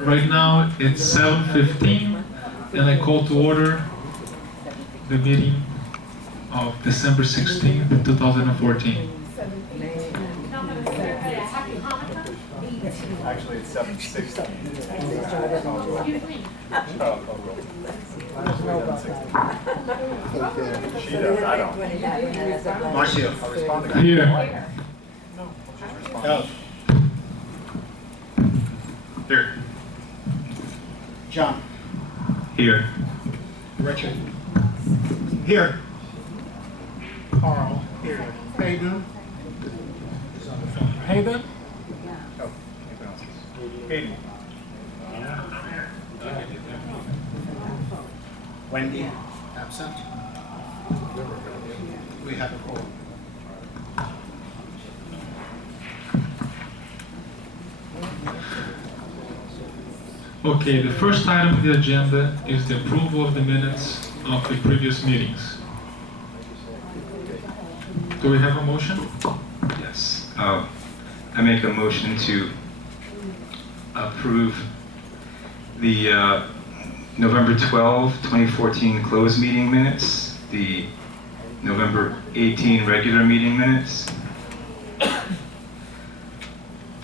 Right now it's 7:15, and I call to order the meeting of December 16th, 2014. Actually, it's 7:16. She does, I don't. Marcio. I'll respond to that. Here. No, she's responding. Oh. Here. John. Here. Richard. Here. Carl. Here. Hayden. Hayden? Oh, Katie. Wendy. Absent. We have a call. Okay, the first item on the agenda is the approval of the minutes of the previous meetings. Do we have a motion? Yes. I make a motion to approve the November 12, 2014 closed meeting minutes, the November 18 regular meeting minutes,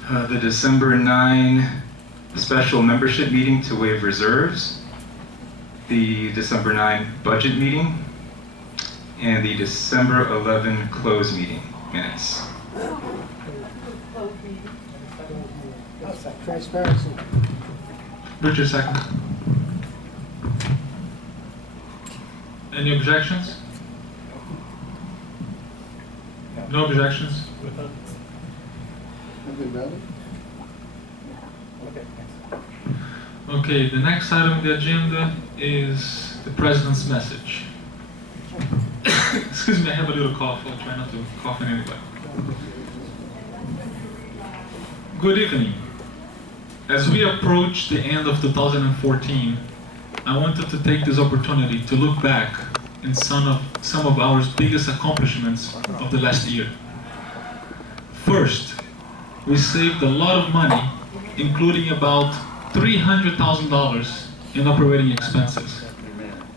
the December 9 special membership meeting to waive reserves, the December 9 budget meeting, and the December 11 closed meeting minutes. Transparency. Richard, second. Any objections? No objections? Okay, the next item on the agenda is the President's message. Excuse me, I have a little cough. I'll try not to cough in anyway. Good evening. As we approach the end of 2014, I wanted to take this opportunity to look back in some of our biggest accomplishments of the last year. First, we saved a lot of money, including about $300,000 in operating expenses,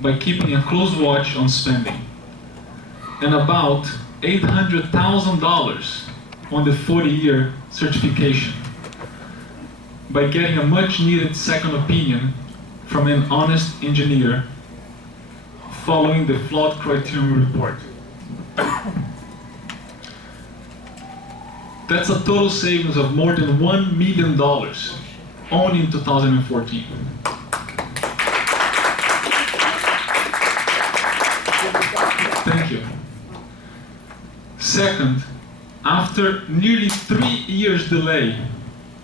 by keeping a close watch on spending, and about $800,000 on the 40-year certification, by getting a much-needed second opinion from an honest engineer following the flawed criterion report. That's a total savings of more than $1 million only in 2014. Thank you. Second, after nearly 3 years delay,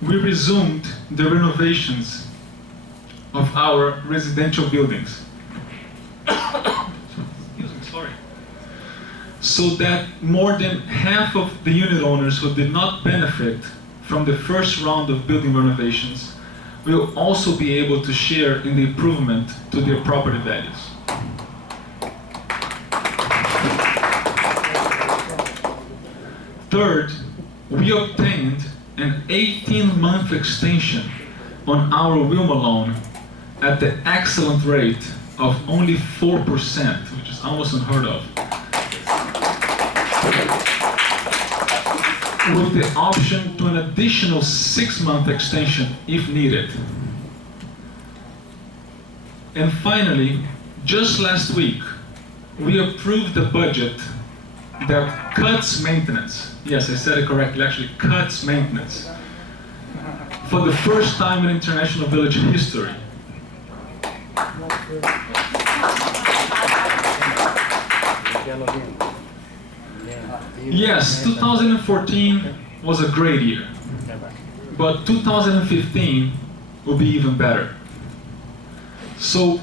we resumed the renovations of our residential buildings. So that more than half of the unit owners who did not benefit from the first round of building renovations will also be able to share in the improvement to their property values. Third, we obtained an 18-month extension on our Wilma loan at the excellent rate of only 4%, which is almost unheard of, with the option to an additional 6-month extension if needed. And finally, just last week, we approved a budget that cuts maintenance. Yes, I said it correctly, actually cuts maintenance. For the first time in International Village history. Yes, 2014 was a great year, but 2015 will be even better. So,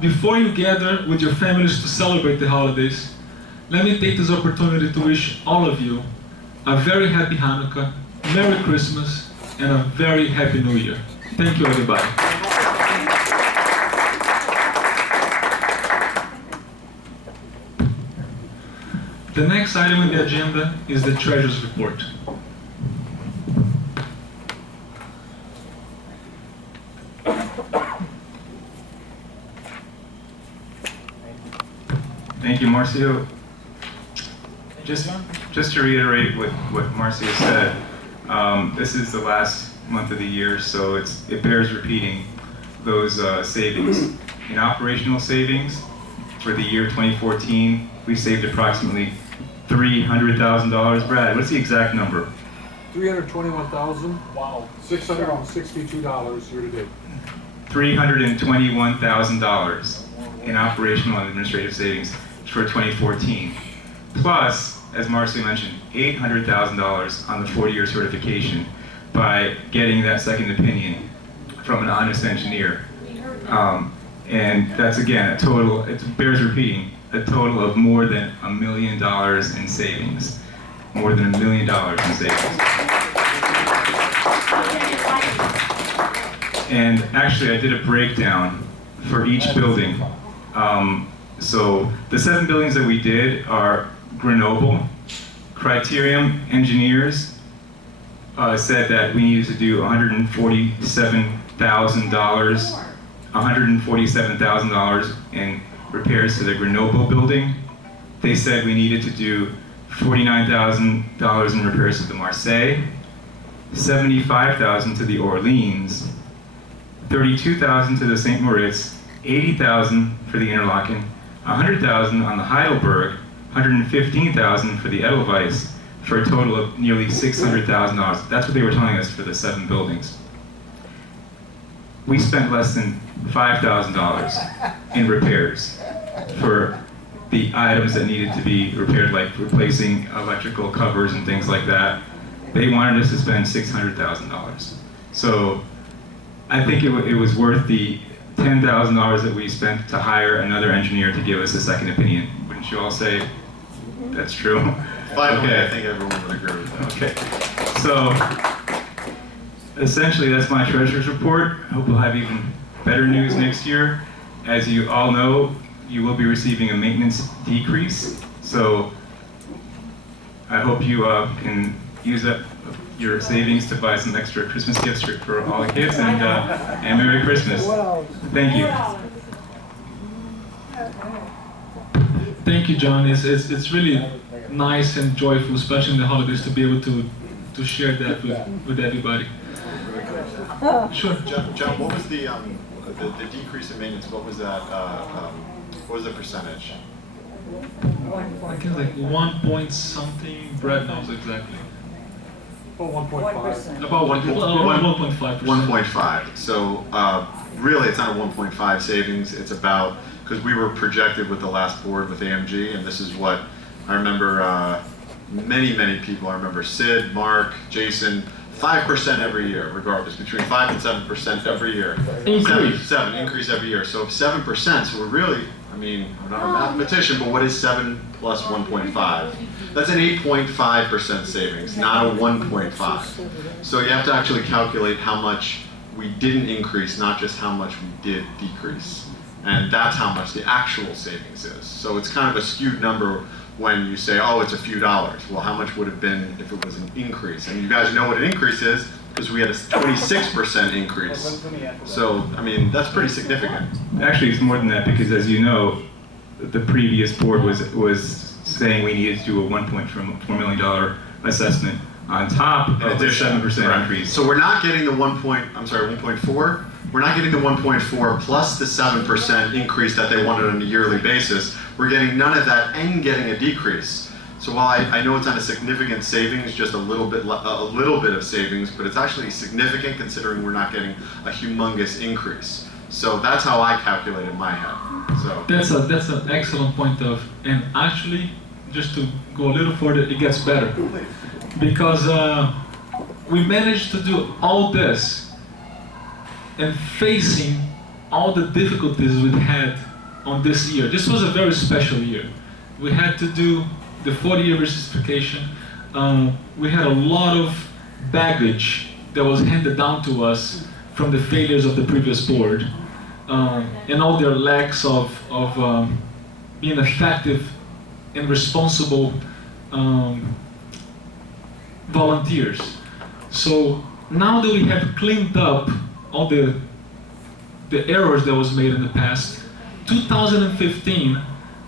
before you gather with your families to celebrate the holidays, let me take this opportunity to wish all of you a very happy Hanukkah, Merry Christmas, and a very happy New Year. Thank you, everybody. The next item on the agenda is the Treasurer's Report. Thank you, Marcio. Just to reiterate what Marcio said, this is the last month of the year, so it bears repeating those savings. In operational savings, for the year 2014, we saved approximately $300,000. Brad, what's the exact number? $321,662 year to date. $321,000 in operational and administrative savings for 2014. Plus, as Marcy mentioned, $800,000 on the 40-year certification by getting that second opinion from an honest engineer. And that's, again, a total, it bears repeating, a total of more than $1 million in savings. More than $1 million in savings. And actually, I did a breakdown for each building. So the 7 buildings that we did are Grenoble. Criterium engineers said that we needed to do $147,000 in repairs to the Grenoble building. They said we needed to do $49,000 in repairs to the Marseille, $75,000 to the Orleans, $32,000 to the St. Moritz, $80,000 for the Interlaken, $100,000 on the Heidelberg, $115,000 for the Edelweiss, for a total of nearly $600,000. That's what they were telling us for the 7 buildings. We spent less than $5,000 in repairs for the items that needed to be repaired, like replacing electrical covers and things like that. They wanted us to spend $600,000. So I think it was worth the $10,000 that we spent to hire another engineer to give us a second opinion. Wouldn't you all say that's true? Finally, Okay. I think everyone would agree with that. Okay, so essentially that's my treasurer's report. I hope we'll have even better news next year. As you all know, you will be receiving a maintenance decrease. So I hope you can use up your savings to buy some extra Christmas gifts for all the kids, and Merry Christmas. Thank you. Thank you, John. It's really nice and joyful, especially in the holidays, to be able to share that with everybody. Sure. John, what was the decrease in maintenance? What was that? What was the percentage? I think like 1 point something. Brad knows exactly. Oh, 1.5. About 1.5%. 1.5. So really, it's not a 1.5 savings. It's about, because we were projected with the last board with AMG, and this is what I remember. Many people. I remember Sid, Mark, Jason. 5% every year, regardless, between 5 and 7% every year. Increase. 7 increase every year. So 7%. So we're really, I mean, I'm not a mathematician, but what is 7 plus 1.5? That's an 8.5% savings, not a 1.5. So you have to actually calculate how much we didn't increase, not just how much we did decrease. And that's how much the actual savings is. So it's kind of a skewed number when you say, oh, it's a few dollars. Well, how much would it have been if it was an increase? And you guys know what an increase is, because we had a 26% increase. So, I mean, that's pretty significant. Actually, it's more than that, because as you know, the previous board was saying we needed to do a $1.4 million assessment on top of the 7% increase. So we're not getting the 1.4. We're not getting the 1.4 plus the 7% increase that they wanted on a yearly basis. We're getting none of that and getting a decrease. So while I know it's not a significant savings, just a little bit of savings, but it's actually significant considering we're not getting a humongous increase. So that's how I calculate in my head. So That's an excellent point and actually, just to go a little further, it gets better. Because we managed to do all this and facing all the difficulties we had on this year. This was a very special year. We had to do the 40-year recertification. We had a lot of baggage that was handed down to us from the failures of the previous board, and all their lacks of being effective and responsible volunteers. So now that we have cleaned up all the errors that was made in the past, 2015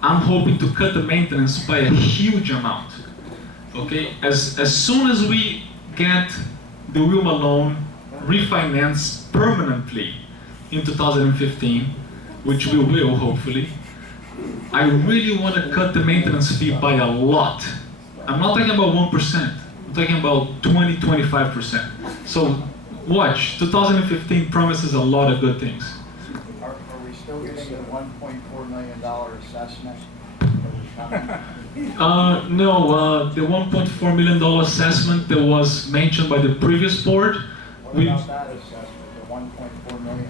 I'm hoping to cut the maintenance by a huge amount. Okay, as soon as we get the Wilma loan refinanced permanently in 2015, which we will hopefully, I really want to cut the maintenance fee by a lot. I'm not talking about 1%, I'm talking about 20-25%. So watch, 2015 promises a lot of good things. Are we still getting the $1.4 million assessment? No, the $1.4 million assessment that was mentioned by the previous board, What about that assessment, the $1.4 million?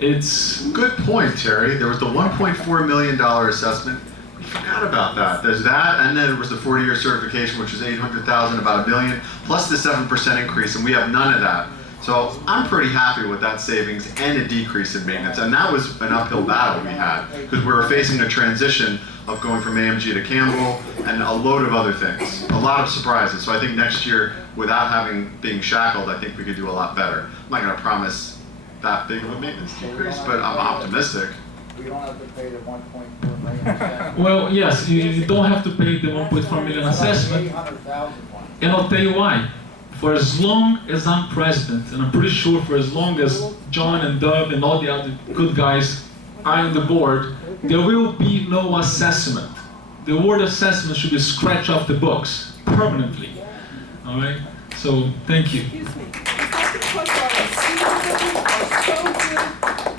It's good point, Terry. There was the $1.4 million assessment. We forgot about that. There's that, and then there was the 40-year certification, which was $800,000, about $1 million, plus the 7% increase, and we have none of that. So I'm pretty happy with that savings and a decrease in maintenance, and that was an uphill battle we had because we were facing a transition of going from AMG to Campbell and a load of other things, a lot of surprises. So I think next year, without being shackled, I think we could do a lot better. I'm not going to promise that big of a maintenance decrease, but I'm optimistic. We don't have to pay the $1.4 million assessment. well, yes, you don't have to pay the 1.4 million assessment, $800,000 one. and I'll tell you why. For as long as I'm president, and I'm pretty sure for as long as John and Doug and all the other good guys are on the board, there will be no assessment. The word assessment should be scratched off the books permanently. All right? So, thank you. Excuse me, is that because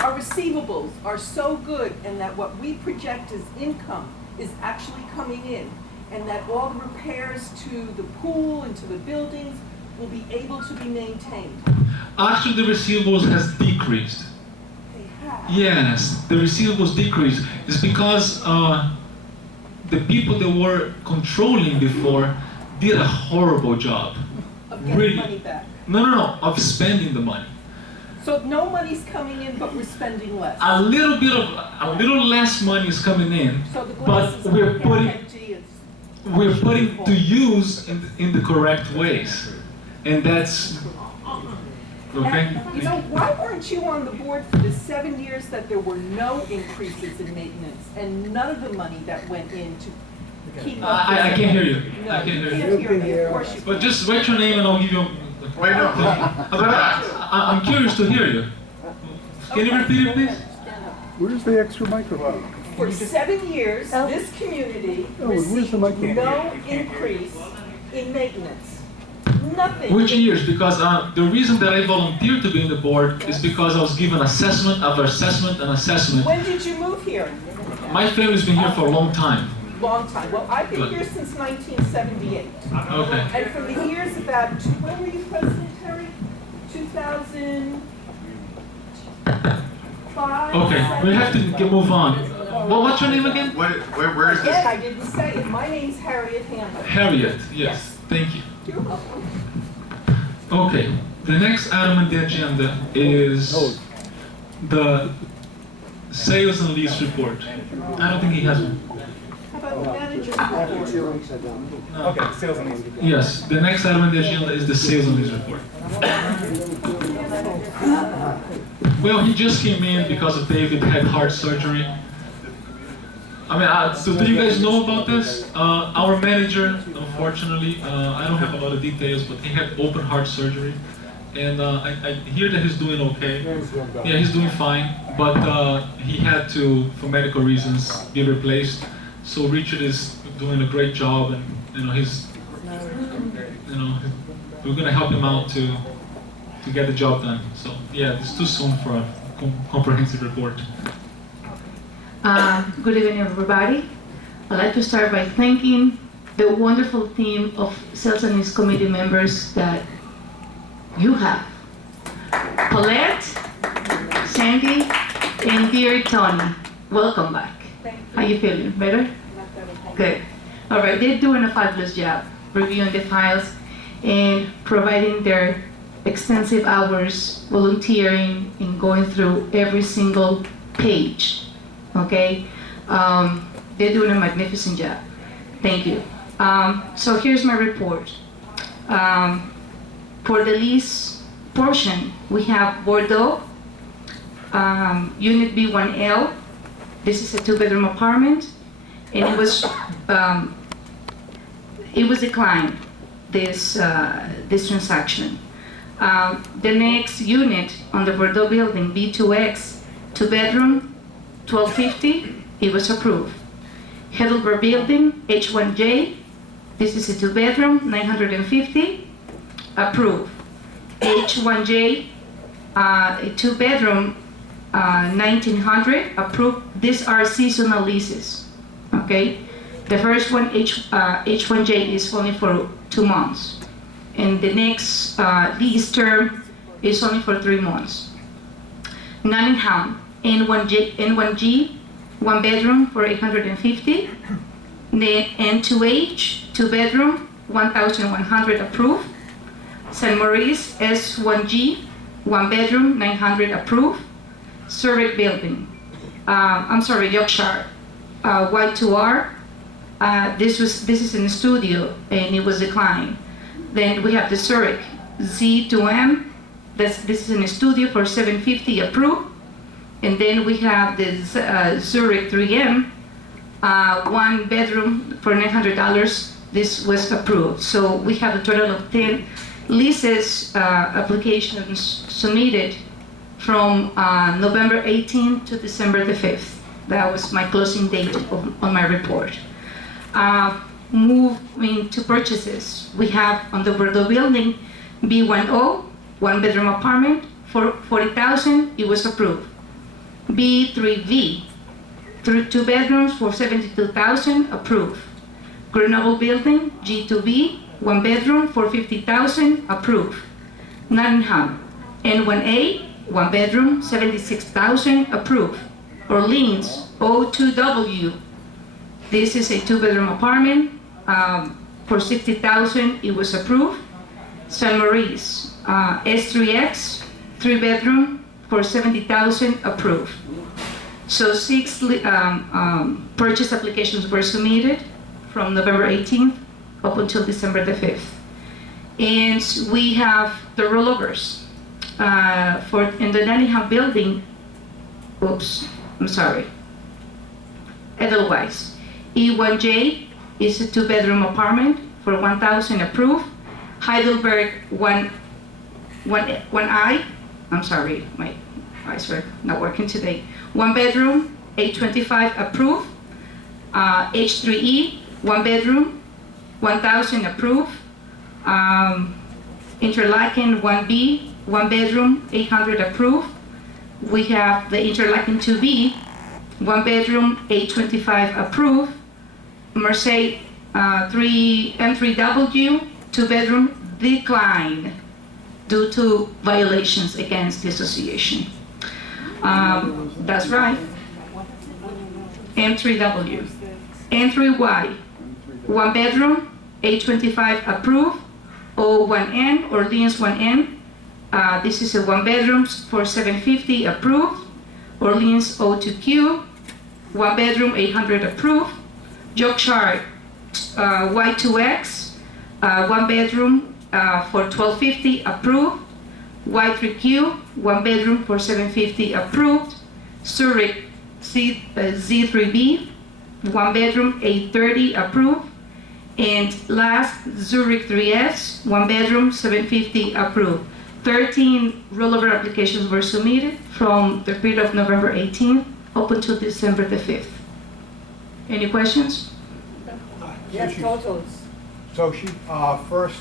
our receivables are so good and that what we project as income is actually coming in, and that all the repairs to the pool and to the buildings will be able to be maintained? Actually, the receivables has decreased. They have. Yes, the receivables decreased. It's because the people that were controlling before did a horrible job. Of getting Really? money back. No, of spending the money. So no money's coming in, but we're spending less. A little less money is coming in, So the but glasses are we're putting empty, we're putting to use in the correct ways, and that's okay. And, you know, why weren't you on the board for the 7 years that there were no increases in maintenance and none of the money that went in to keep up? I can't hear you. No, I can't you hear you. can't hear me, of course you But can't. just write your name and I'll give you. Wait, no. I'm curious to hear you. Can you Okay, repeat go it, please? ahead, stand up. Where's the extra microphone? For 7 years, this community where's the received microphone? no increase in maintenance. Nothing. Which years? Because the reason that I volunteered to be on the board is because I was given assessment after assessment and assessment. When did you move here? My family's been here for a long time. Long time. Well, I've been here since 1978. Okay. And from the years about, when were you president, Terry? 2005? Okay. We have to move on. Well, what's your name again? Where is Again, this? I didn't say it. My name's Harriet Handler. Harriet. Yes. Thank you. You're welcome. Okay. The next item on the agenda is the sales and lease report. I don't think he has one. How about the manager's report? Okay, sales and lease. Yes, the next item on the agenda is the sales and lease report. Well, he just came in because of David had heart surgery. I mean, so do you guys know about this? Our manager, unfortunately, I don't have a lot of details, but he had open heart surgery. And I hear that he's doing okay. Yeah, he's doing fine, but he had to, for medical reasons, be replaced. So Richard is doing a great job, and we're gonna help him out to get the job done. So yeah, it's too soon for a comprehensive report. Good evening, everybody. I'd like to start by thanking the wonderful team of Sales and Lease Committee members that you have. Paulette, Sandy, and dear Tony, welcome back. How you feeling? Better? Good. All right, they're doing a fabulous job reviewing the files and providing their extensive hours volunteering and going through every single page. Okay? They're doing a magnificent job. Thank you. So here's my report. For the lease portion, we have Bordeaux, Unit B1L. This is a 2-bedroom apartment. and it was declined, this transaction. The next unit on the Bordeaux building, B2X, 2-bedroom, 1250, it was approved. Heidelberg building, H1J, this is a 2-bedroom, 950, approved. H1J, a 2-bedroom, 1900, approved. These are seasonal leases, okay? The first one, H1J, is only for 2 months. And the next lease term is only for 3 months. Nottingham, N1G, 1-bedroom for 850. The N2H, 2-bedroom, 1,100, approved. St. Maurice, S1G, 1-bedroom, 900, approved. Zurich building, Yorkshire, Y2R. This is in the studio and it was declined. Then we have the Zurich Z2M. This is in a studio for 750, approved. And then we have the Zurich 3M, 1-bedroom for $900. This was approved. So we have a total of 10 leases applications submitted from November 18th to December the 5th. That was my closing date on my report. Moving to purchases, we have on the Bordeaux building, B10, 1-bedroom apartment for $40,000, it was approved. B3V, 2 bedrooms for $72,000, approved. Grenoble building, G2B, 1-bedroom for $50,000, approved. Nottingham, N1A, 1-bedroom, $76,000, approved. Orleans, O2W, this is a 2-bedroom apartment for $60,000, it was approved. St. Maurice, S3X, 3-bedroom for $70,000, approved. So 6 purchase applications were submitted from November 18th up until December the 5th. And we have the rollovers in the Nottingham building, Edelweiss. E1J is a 2-bedroom apartment for $1,000, approved. Heidelberg 1I, my eyes are not working today. 1-bedroom, $825, approved. H3E, 1-bedroom, $1,000, approved. Interlaken 1B, 1-bedroom, $800, approved. We have the Interlaken 2B, 1-bedroom, $825, approved. Marseille M3W, 2-bedroom, declined due to violations against the association. That's right. M3W. N3Y, 1-bedroom, $825, approved. O1N, Orleans 1N, this is a 1-bedroom for $750, approved. Orleans O2Q, 1-bedroom, $800, approved. Yorkshire Y2X, 1-bedroom for $1,250, approved. Y3Q, 1-bedroom for $750, approved. Zurich Z3B, 1-bedroom, $830, approved. And last, Zurich 3S, 1-bedroom, $750, approved. 13 rollover applications were submitted from the period of November 18th up until December the 5th. Any questions? Yes, totals. So first,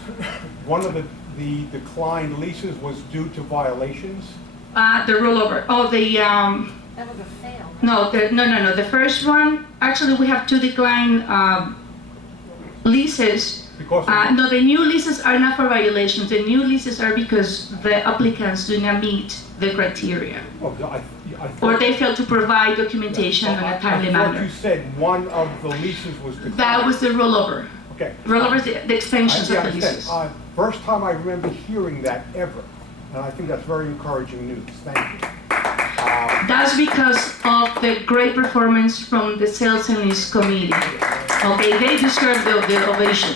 one of the declined leases was due to violations. The rollover. Oh, That was a fail. no. The first one, actually, we have 2 declined leases. Because No, the new leases are not for violations. The new leases are because the applicants do not meet the criteria, I or they fail to provide documentation in a timely I thought manner. you said one of the leases was declined. That was the rollover. Okay. Rollover is the extensions I of the understand. leases. First time I remember hearing that ever, and I think that's very encouraging news. Thank you. That's because of the great performance from the Sales and Lease Committee. Okay, they deserve the ovation.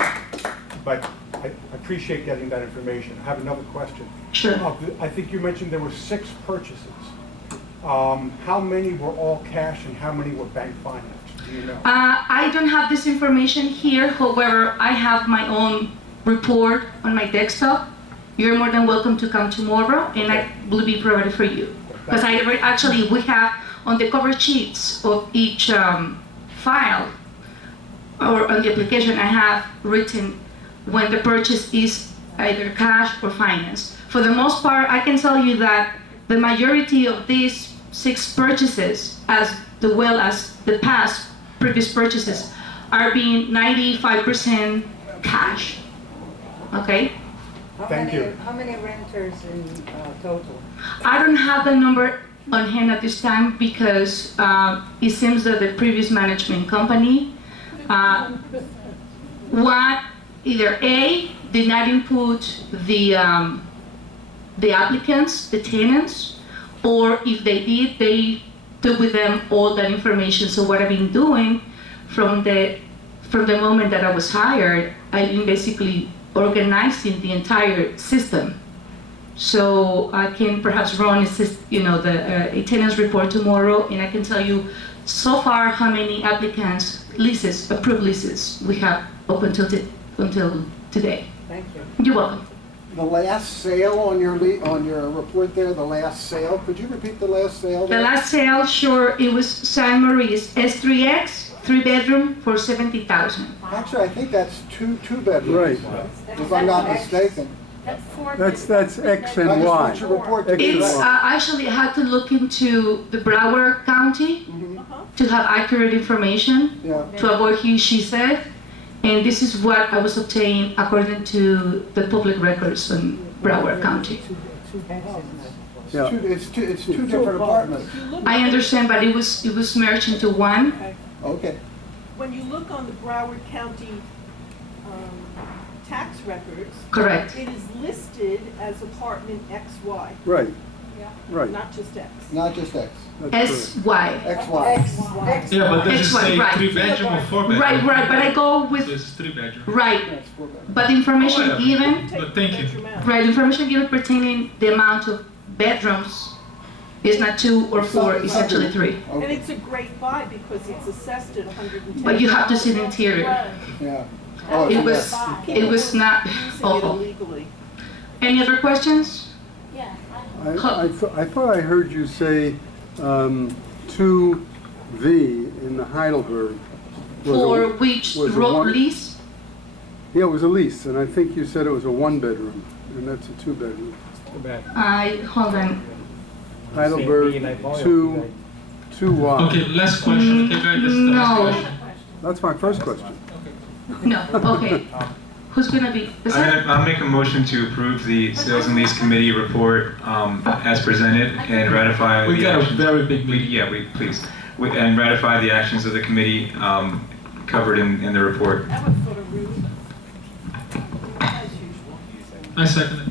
But I appreciate getting that information. I have another question. Sure. I think you mentioned there were 6 purchases. How many were all cash and how many were bank financed? Do I don't have this information here, however, I have my own report on my desktop. You're more than welcome to come tomorrow, and I will be provided for you. Because actually, we have on the cover sheets of each file, or on the application, I have written when the purchase is either cash or finance. For the most part, I can tell you that the majority of these 6 purchases, as well as the past previous purchases, are being 95% cash. Okay? Thank you. How many renters in total? I don't have the number on hand at this time because it seems that the previous management company, either A, did not input the applicants, the tenants, or if they did, they took with them all that information. So what I've been doing from the moment that I was hired, I've been basically organizing the entire system. So I can perhaps run a tenants report tomorrow, and I can tell you so far how many applicants, approved leases we have up until today. Thank you. You're welcome. The last sale on your report there, the last sale, could you repeat the last sale? The last sale, sure, it was San Maurice S3X, 3-bedroom for $70,000. Actually, I think that's two bedrooms. Right. If I'm not mistaken. That's 4 That's X I and just Y. want your report to be It's right. actually I had to look into the Broward County Mhm. to have accurate information Yeah. to avoid he, she said, and this is what I was obtained according to the public records in Broward County. Yeah. It's two different apartments. If you look I at- understand, but it was merged into one. Okay. Okay. When you look on the Broward County tax records, Correct. it is listed as apartment XY, Right, right. not just X. Not just X. That's SY. XY. Yeah, but does it X1, say right. 3-bedroom or 4-bedroom? Right, but I go with It's 3-bedroom. right. That's 4 bedrooms. But the information Oh, yeah. given, But thank you. Bedroom out. right, information given pertaining the amount of bedrooms is not 2 or 4, it's actually 3. And Okay. it's a great buy because it's assessed at 110. But you have to see the interior. Yeah. Oh, It yes. was not Using it awful. illegally. Any other questions? Yeah. I thought I heard you say 2V in the Heidelberg. was a- For which was a road one- lease? Yeah, it was a lease, and I think you said it was a 1-bedroom, and that's a 2-bedroom. Hold on. Heidelberg, 2Y. Okay, last question. Okay, guys, this is the last No. question. That's my first question. No, okay. Who's gonna be? Is that- I'll make a motion to approve the Sales and Lease Committee report as presented and ratify We the got a action. very big meeting. Please. And ratify the actions of the committee covered in the report. That was sort of rude, as usual. I second it.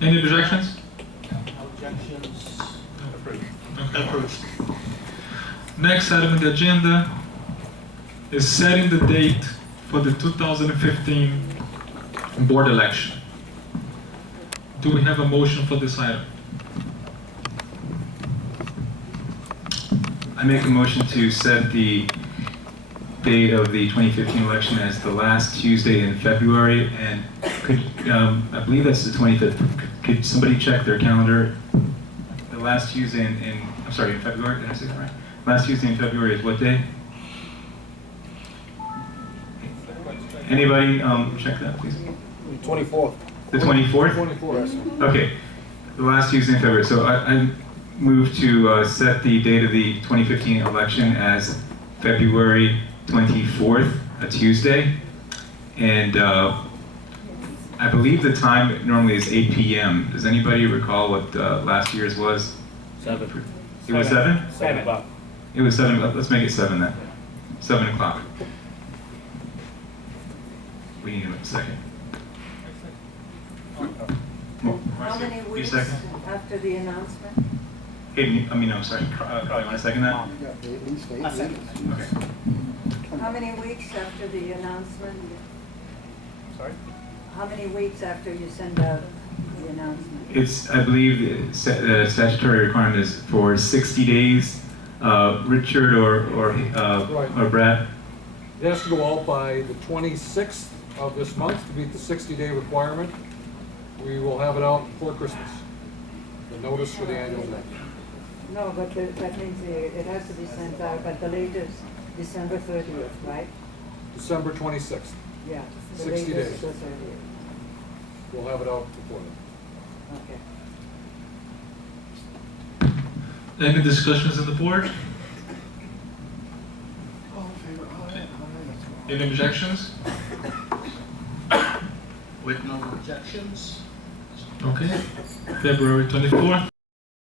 Any objections? Objections? Approved. Okay, approved. Next item on the agenda is setting the date for the 2015 board election. Do we have a motion for this item? I make a motion to set the date of the 2015 election as the last Tuesday in February, and I believe that's the 25th. Could somebody check their calendar? The last Tuesday in February, did I say that right? Last Tuesday in February is what day? Anybody check that, please? 24th. The 24th? 24th. Okay, the last Tuesday in February. So I move to set the date of the 2015 election as February 24th, a Tuesday. And I believe the time normally is 8 p.m. Does anybody recall what last year's was? 7. It was 7? 7. It was 7. Let's make it 7 then. 7 o'clock. We need a second. How many You weeks second? after the announcement? Hayden, I'm sorry. Carly, want to second that? You got at least 8 weeks. Okay. How many weeks after the announcement? Sorry? How many weeks after you send out the announcement? It's, I believe, the statutory requirement is for 60 days. Richard or Brad? It has to go out by the 26th of this month to meet the 60-day requirement. We will have it out before Christmas. The notice for the annual meeting. No, but that means it has to be sent out at the latest December 30th, right? December 26th. Yeah. the 60 latest days. the 30th. We'll have it out before then. Okay. Any discussions in the board? Any objections? With no objections? Okay. February 24th.